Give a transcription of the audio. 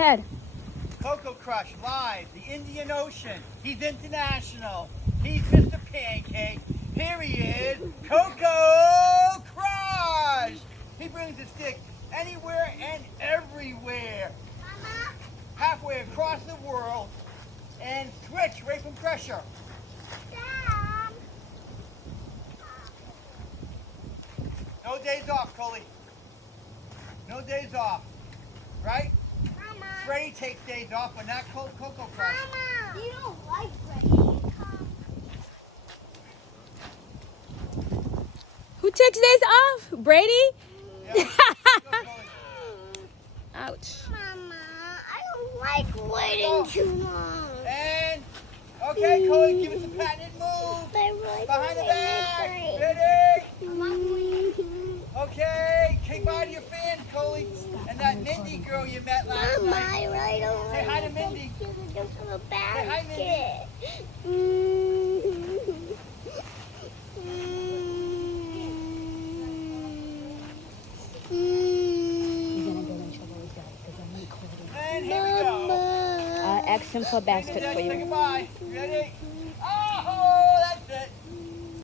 Head. CocoCrush live, the Indian Ocean. He's international. He's Mr. Pancake. Here he is, CocoCrush. He brings the stick anywhere and everywhere. Mama? Halfway across the world. And switch right from pressure. Dad? No days off, Coley. No days off. Right? Mama? Freddie takes days off, but not CocoCrush. Mama! You don't like Freddie. Who takes days off? Brady? Yeah. Go, Coley. Ouch. Mama, I don't like waiting too long. And, okay, Coley, give us a patented move. I really Behind the don't back. like Ready? it. Okay, say bye to your fans, Coley. And that Mindy girl you met last Mama, night. I really don't Say like hi to it. Mindy. Don't have a Say hi, Mindy. basket. And here we go. Ask him for a basket for Say you. goodbye. You ready?